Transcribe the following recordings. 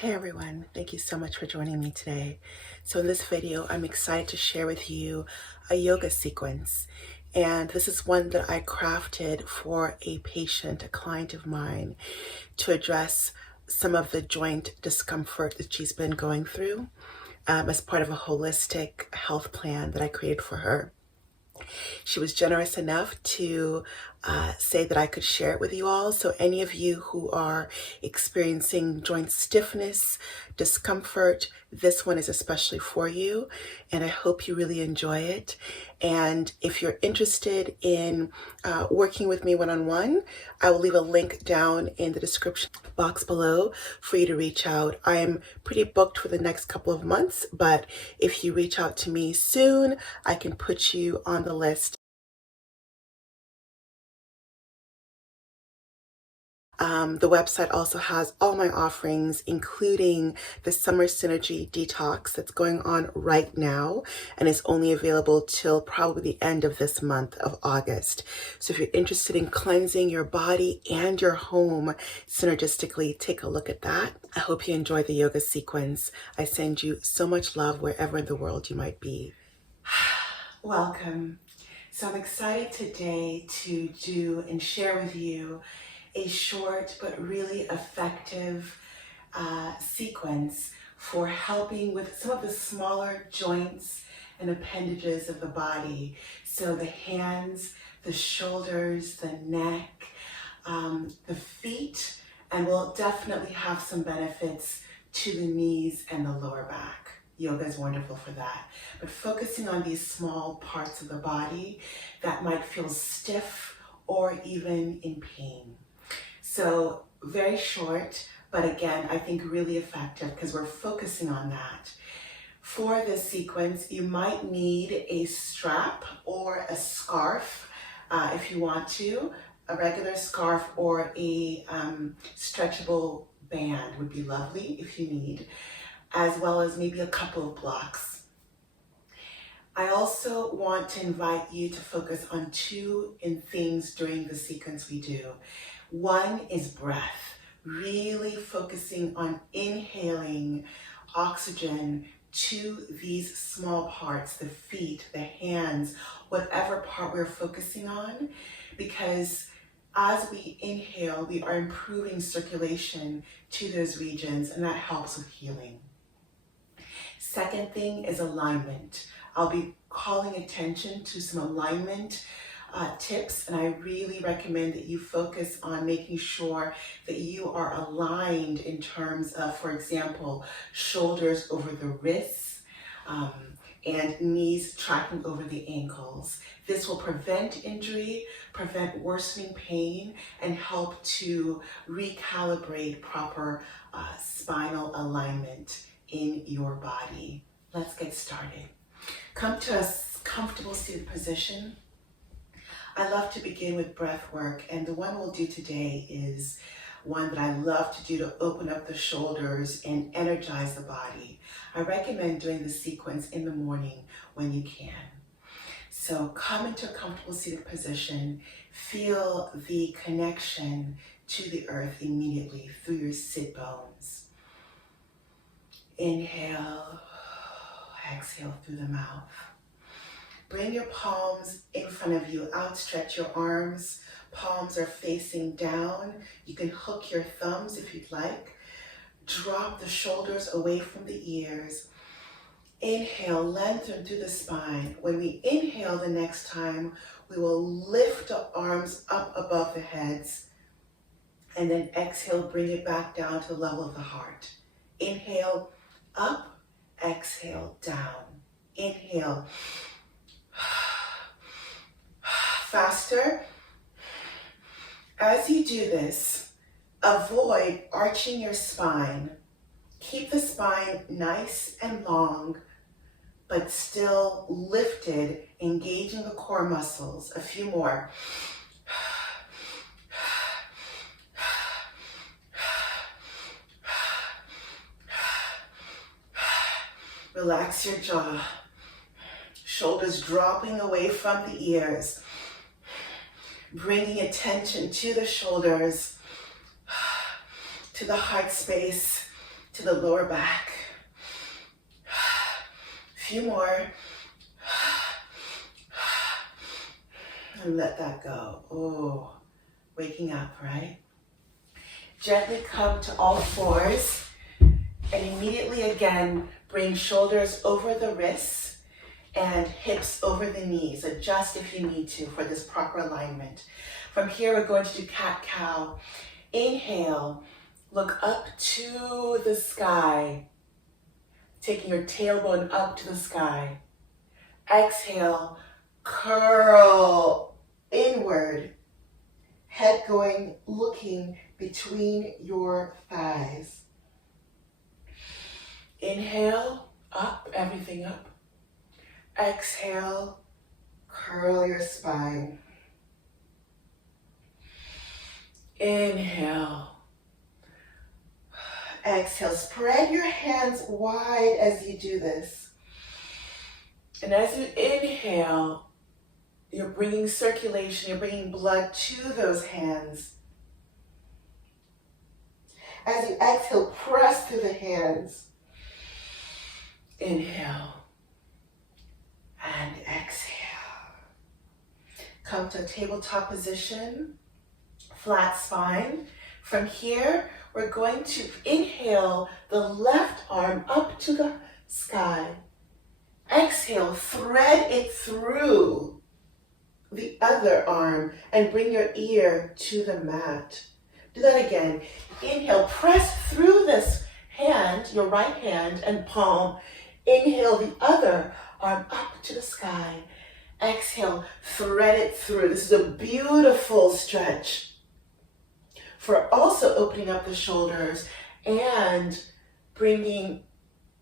Hey everyone, thank you so much for joining me today. So in this video, I'm excited to share with you a yoga sequence. And this is one that I crafted for a patient, a client of mine, to address some of the joint discomfort that she's been going through as part of a holistic health plan that I created for her. She was generous enough to say that I could share it with you all. So any of you who are experiencing joint stiffness, discomfort, this one is especially for you. And I hope you really enjoy it. And if you're interested in working with me one-on-one, I will leave a link down in the description box below for you to reach out. I am pretty booked for the next couple of months, but if you reach out to me soon, I can put you on the list. The website also has all my offerings, including the Summer Synergy Detox that's going on right now and is only available till probably the end of this month of August. So if you're interested in cleansing your body and your home synergistically, take a look at that. I hope you enjoy the yoga sequence. I send you so much love wherever in the world you might be. Welcome. So I'm excited today to do and share with you a short but really effective sequence for helping with some of the smaller joints and appendages of the body. So the hands, the shoulders, the neck, the feet, and we'll definitely have some benefits to the knees and the lower back. Yoga is wonderful for that. But focusing on these small parts of the body that might feel stiff or even in pain. So very short, but again, I think really effective because we're focusing on that. For this sequence, you might need a strap or a scarf if you want to. A regular scarf or a stretchable band would be lovely if you need, as well as maybe a couple of blocks. I also want to invite you to focus on two things during the sequence we do. One is breath, really focusing on inhaling oxygen to these small parts, the feet, the hands, whatever part we're focusing on, because as we inhale, we are improving circulation to those regions, and that helps with healing. Second thing is alignment. I'll be calling attention to some alignment tips, and I really recommend that you focus on making sure that you are aligned in terms of, for example, shoulders over the wrists and knees tracking over the ankles. This will prevent injury, prevent worsening pain, and help to recalibrate proper spinal alignment in your body. Let's get started. Come to a comfortable seated position. I love to begin with breath work, and the one we'll do today is one that I love to do to open up the shoulders and energize the body. I recommend doing the sequence in the morning when you can. So come into a comfortable seated position. Feel the connection to the earth immediately through your sit bones. Inhale, exhale through the mouth. Bring your palms in front of you, outstretch your arms. Palms are facing down. You can hook your thumbs if you'd like. Drop the shoulders away from the ears. Inhale, lengthen through the spine. When we inhale the next time, we will lift the arms up above the heads. And then exhale, bring it back down to the level of the heart. Inhale, up, exhale, down. Inhale. Faster. As you do this, avoid arching your spine. Keep the spine nice and long, but still lifted, engaging the core muscles. A few more. Relax your jaw. Shoulders dropping away from the ears. Bringing attention to the shoulders, to the heart space, to the lower back. A few more. And let that go. Oh, waking up, right? Gently come to all fours and immediately again bring shoulders over the wrists and hips over the knees. Adjust if you need to for this proper alignment. From here, we're going to do cat-cow. Inhale, look up to the sky, taking your tailbone up to the sky. Exhale, curl inward, head going, looking between your thighs. Inhale, up, everything up. Exhale, curl your spine. Inhale. Exhale, spread your hands wide as you do this. And as you inhale, you're bringing circulation, you're bringing blood to those hands. As you exhale, press through the hands. Inhale and exhale. Come to a tabletop position, flat spine. From here, we're going to inhale the left arm up to the sky. Exhale, thread it through the other arm and bring your ear to the mat. Do that again. Inhale, press through this hand, your right hand and palm. Inhale the other arm up to the sky. Exhale, thread it through. This is a beautiful stretch for also opening up the shoulders and bringing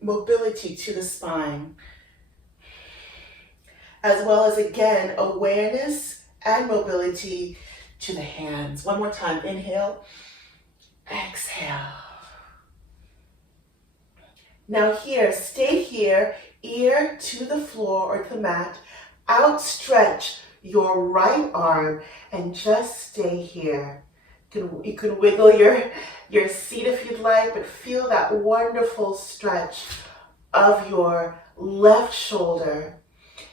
mobility to the spine. As well as, again, awareness and mobility to the hands. One more time. Inhale, exhale. Now here, stay here, ear to the floor or to the mat. Outstretch your right arm and just stay here. You can wiggle your seat if you'd like, but feel that wonderful stretch of your left shoulder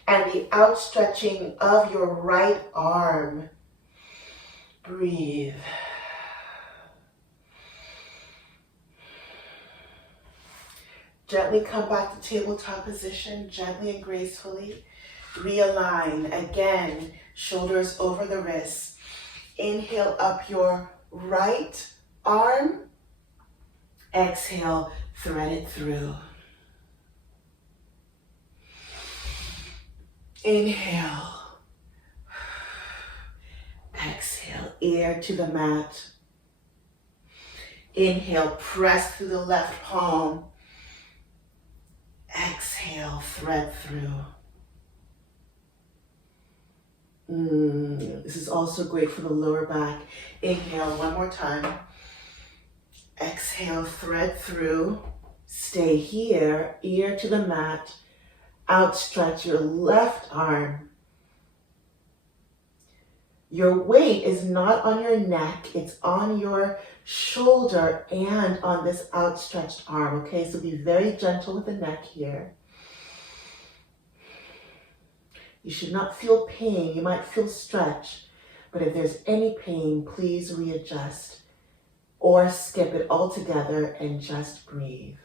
and the outstretching of your right arm. Breathe. Gently come back to tabletop position, gently and gracefully. Realign again, shoulders over the wrists. Inhale up your right arm. Exhale, thread it through. Inhale. Exhale, ear to the mat. Inhale, press through the left palm. Exhale, thread through. This is also great for the lower back. Inhale, one more time. Exhale, thread through. Stay here, ear to the mat. Outstretch your left arm. Your weight is not on your neck, it's on your shoulder and on this outstretched arm, okay? So be very gentle with the neck here. You should not feel pain. You might feel stretch, but if there's any pain, please readjust or skip it altogether and just breathe.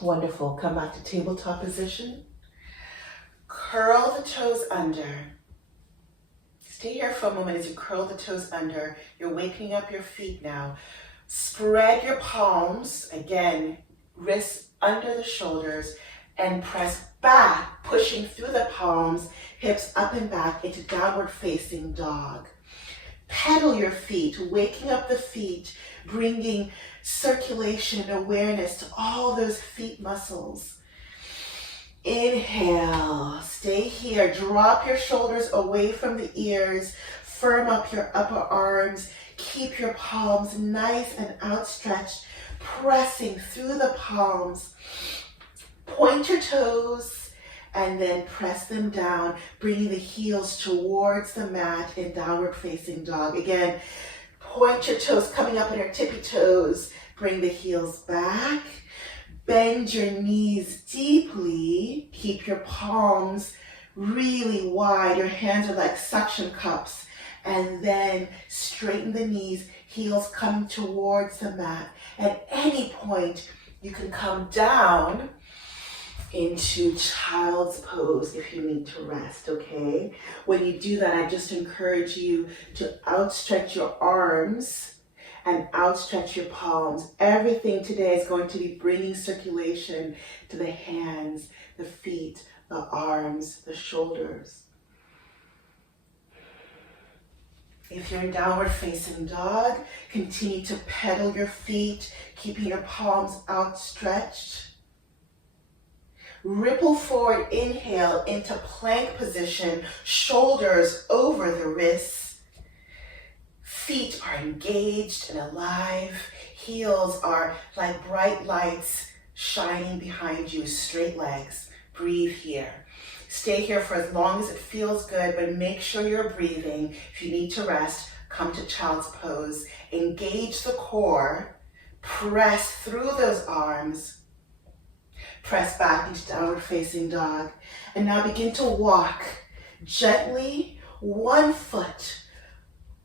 Wonderful. Come back to tabletop position. Curl the toes under. Stay here for a moment as you curl the toes under. You're waking up your feet now. Spread your palms, again, wrists under the shoulders, and press back, pushing through the palms, hips up and back into downward facing dog. Pedal your feet, waking up the feet, bringing circulation and awareness to all those feet muscles. Inhale, stay here, drop your shoulders away from the ears, firm up your upper arms, keep your palms nice and outstretched, pressing through the palms. Point your toes and then press them down, bringing the heels towards the mat in downward facing dog. Again, Point your toes, coming up in your tippy toes. Bring the heels back. Bend your knees deeply. Keep your palms really wide. Your hands are like suction cups. And then straighten the knees, heels coming towards the mat. At any point, you can come down into child's pose if you need to rest, okay? When you do that, I just encourage you to outstretch your arms and outstretch your palms. Everything today is going to be bringing circulation to the hands, the feet, the arms, the shoulders. If you're in downward facing dog, continue to pedal your feet, keeping your palms outstretched. Ripple forward, inhale into plank position, shoulders over the wrists. Feet are engaged and alive. Heels are like bright lights shining behind you, straight legs. Breathe here. Stay here for as long as it feels good, but make sure you're breathing. If you need to rest, come to child's pose. Engage the core. Press through those arms. Press back into downward facing dog. And now begin to walk gently, one foot,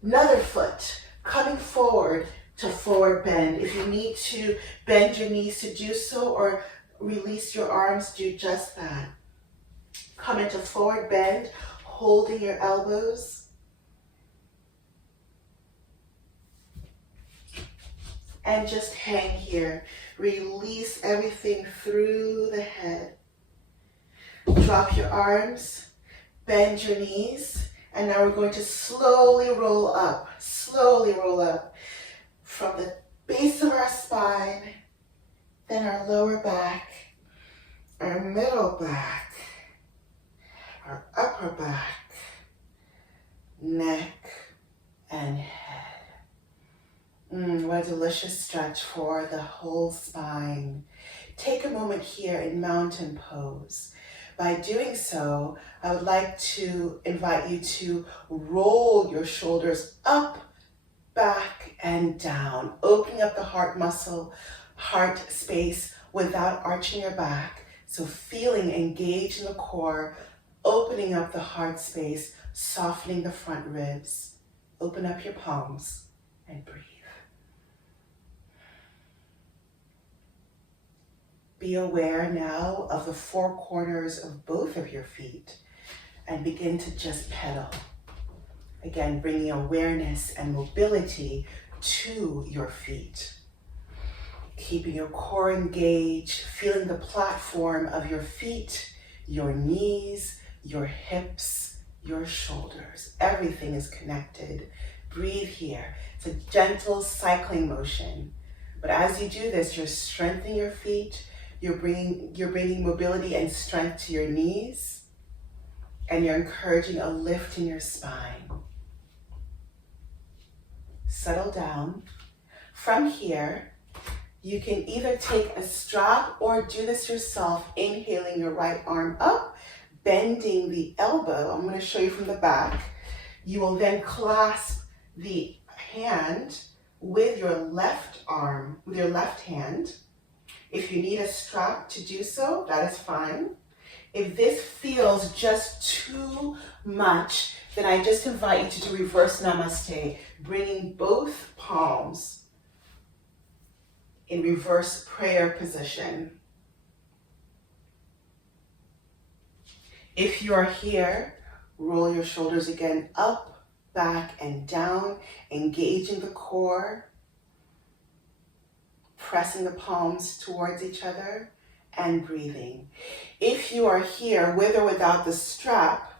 another foot, coming forward to forward bend. If you need to bend your knees to do so or release your arms, do just that. Come into forward bend, holding your elbows. And just hang here. Release everything through the head. Drop your arms, bend your knees, and now we're going to slowly roll up from the base of our spine, then our lower back, our middle back, our upper back, neck, and head. What a delicious stretch for the whole spine. Take a moment here in mountain pose. By doing so, I would like to invite you to roll your shoulders up, back, and down, opening up the heart muscle, heart space without arching your back. So feeling engaged in the core, opening up the heart space, softening the front ribs. Open up your palms and breathe. Be aware now of the four corners of both of your feet and begin to just pedal. Again, bringing awareness and mobility to your feet. Keeping your core engaged, feeling the platform of your feet, your knees, your hips, your shoulders. Everything is connected. Breathe here. It's a gentle cycling motion. But as you do this, you're strengthening your feet. You're bringing mobility and strength to your knees, and you're encouraging a lift in your spine. Settle down. From here, you can either take a strap or do this yourself, inhaling your right arm up, bending the elbow. I'm going to show you from the back. You will then clasp the hand with your left arm, with your left hand. If you need a strap to do so, that is fine. If this feels just too much, then I just invite you to do reverse namaste, bringing both palms in reverse prayer position. If you are here, roll your shoulders again up, back, and down, engaging the core. Pressing the palms towards each other and breathing. If you are here with or without the strap,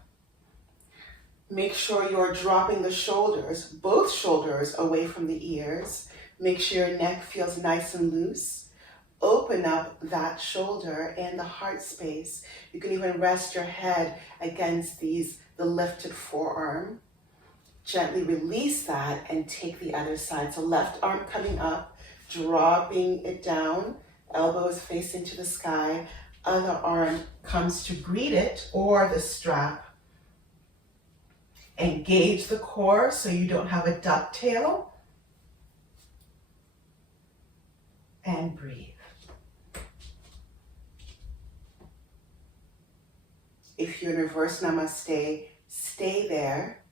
make sure you're dropping the shoulders, both shoulders away from the ears. Make sure your neck feels nice and loose. Open up that shoulder and the heart space. You can even rest your head against the lifted forearm. Gently release that and take the other side. So left arm coming up, dropping it down, elbows face into the sky, other arm comes to greet it or the strap. Engage the core so you don't have a ducktail. and breathe. If you're in reverse namaste, stay there.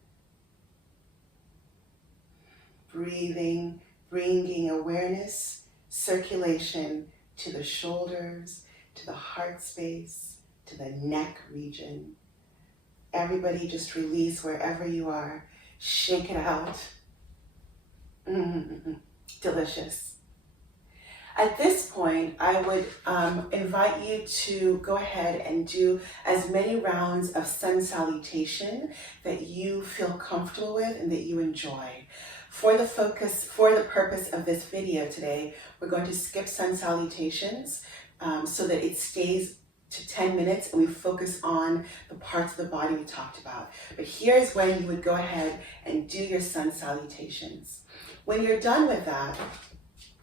Breathing, bringing awareness, circulation to the shoulders, to the heart space, to the neck region. Everybody just release wherever you are. Shake it out. Delicious. At this point, I would invite you to go ahead and do as many rounds of sun salutation that you feel comfortable with and that you enjoy. For the purpose of this video today, we're going to skip sun salutations so that it stays to 10 minutes and we focus on the parts of the body we talked about. But here's when you would go ahead and do your sun salutations. When you're done with that,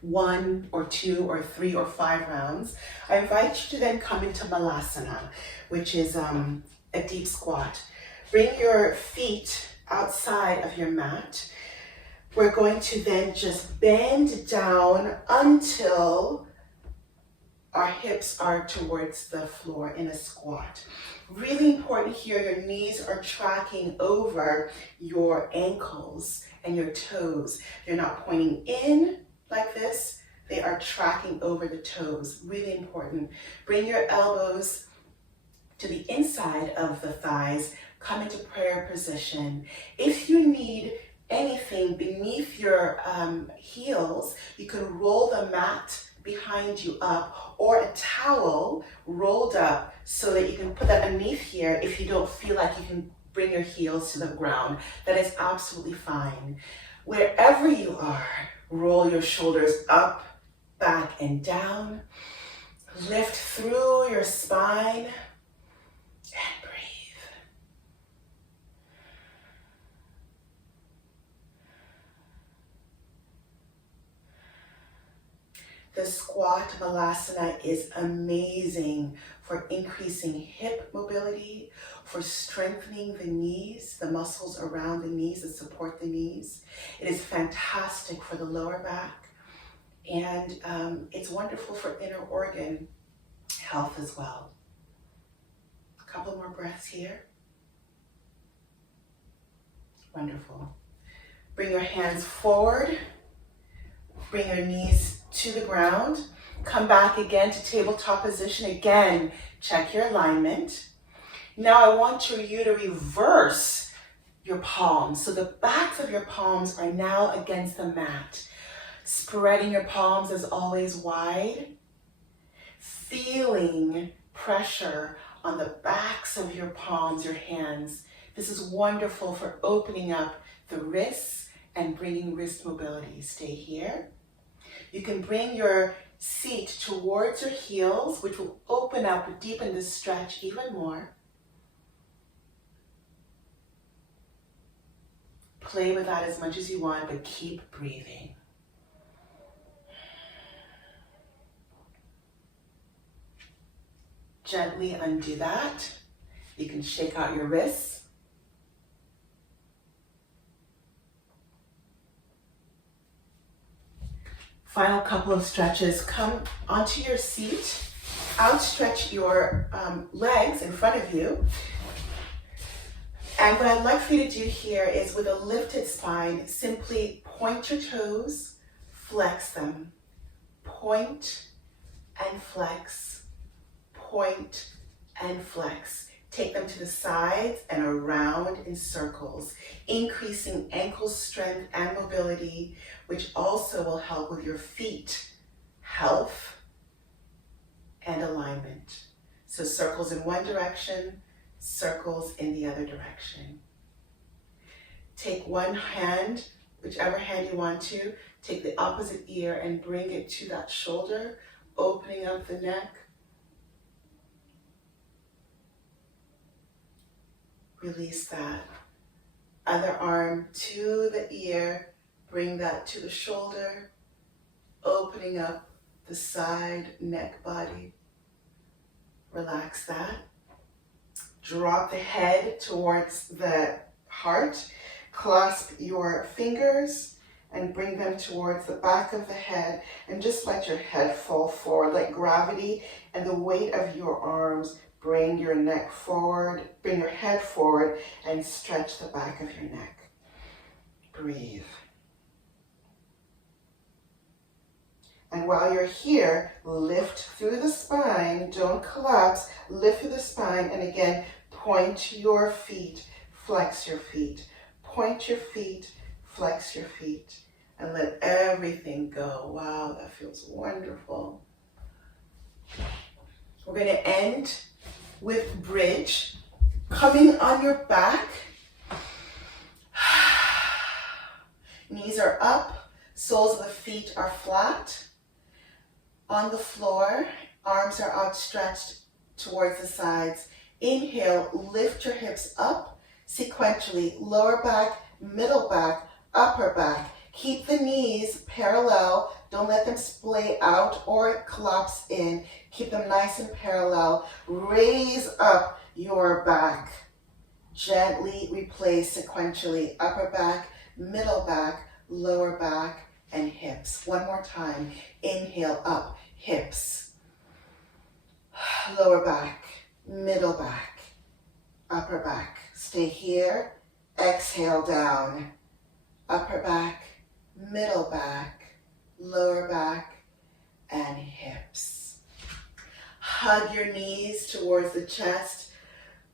1 or 2 or 3 or 5 rounds, I invite you to then come into Malasana, which is a deep squat. Bring your feet outside of your mat. We're going to then just bend down until our hips are towards the floor in a squat. Really important here, your knees are tracking over your ankles and your toes. They're not pointing in like this, they are tracking over the toes. Really important. Bring your elbows to the inside of the thighs. Come into prayer position. If you need anything beneath your heels, you can roll the mat behind you up, or a towel rolled up so that you can put that underneath here if you don't feel like you can bring your heels to the ground. That is absolutely fine. Wherever you are, roll your shoulders up, back, and down. Lift through your spine and breathe. The squat Malasana is amazing for increasing hip mobility, for strengthening the knees, the muscles around the knees that support the knees. It is fantastic for the lower back, and it's wonderful for inner organ health as well. A couple more breaths here. Wonderful. Bring your hands forward. Bring your knees to the ground. Come back again to tabletop position. Again, check your alignment. Now I want you to reverse your palms. So the backs of your palms are now against the mat. Spreading your palms as always wide. Feeling pressure on the backs of your palms, your hands. This is wonderful for opening up the wrists and bringing wrist mobility. Stay here. You can bring your seat towards your heels, which will open up, deepen the stretch even more. Play with that as much as you want, but keep breathing. Gently undo that. You can shake out your wrists. Final couple of stretches. Come onto your seat. Outstretch your legs in front of you. And what I'd like for you to do here is, with a lifted spine, simply point your toes, flex them. Point and flex. Point and flex. Take them to the sides and around in circles, increasing ankle strength and mobility, which also will help with your feet health and alignment. So circles in one direction, circles in the other direction. Take one hand, whichever hand you want to, take the opposite ear and bring it to that shoulder, opening up the neck. Release that. Other arm to the ear, bring that to the shoulder, opening up the side, neck, body. Relax that. Drop the head towards the heart. Clasp your fingers and bring them towards the back of the head, and just let your head fall forward. Let gravity and the weight of your arms bring your neck forward, bring your head forward, and stretch the back of your neck. Breathe. And while you're here, lift through the spine. Don't collapse. Lift through the spine. And again, point your feet. Flex your feet. Point your feet. Flex your feet. And let everything go. Wow, that feels wonderful. We're going to end with bridge. Coming on your back. Knees are up. Soles of the feet are flat. On the floor, arms are outstretched towards the sides. Inhale, lift your hips up sequentially. Lower back, middle back, upper back. Keep the knees parallel. Don't let them splay out or collapse in. Keep them nice and parallel. Raise up your back. Gently replace sequentially. Upper back, middle back, lower back, and hips. One more time. Inhale up, hips. Lower back, middle back, upper back. Stay here. Exhale down. Upper back, middle back, lower back, and hips. Hug your knees towards the chest.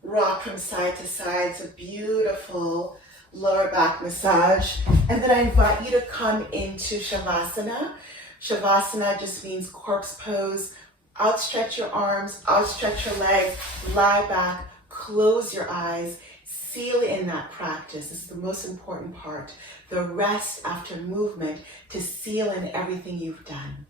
Rock from side to side. It's a beautiful lower back massage. And then I invite you to come into Shavasana. Shavasana just means corpse pose. Outstretch your arms, outstretch your legs, lie back, close your eyes, seal in that practice. This is the most important part. The rest after movement, to seal in everything you've done.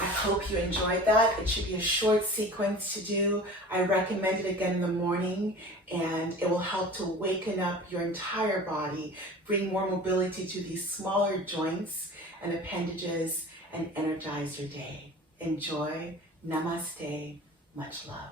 I hope you enjoyed that. It should be a short sequence to do. I recommend it again in the morning, and it will help to waken up your entire body, bring more mobility to these smaller joints and appendages, and energize your day. Enjoy. Namaste. Much love.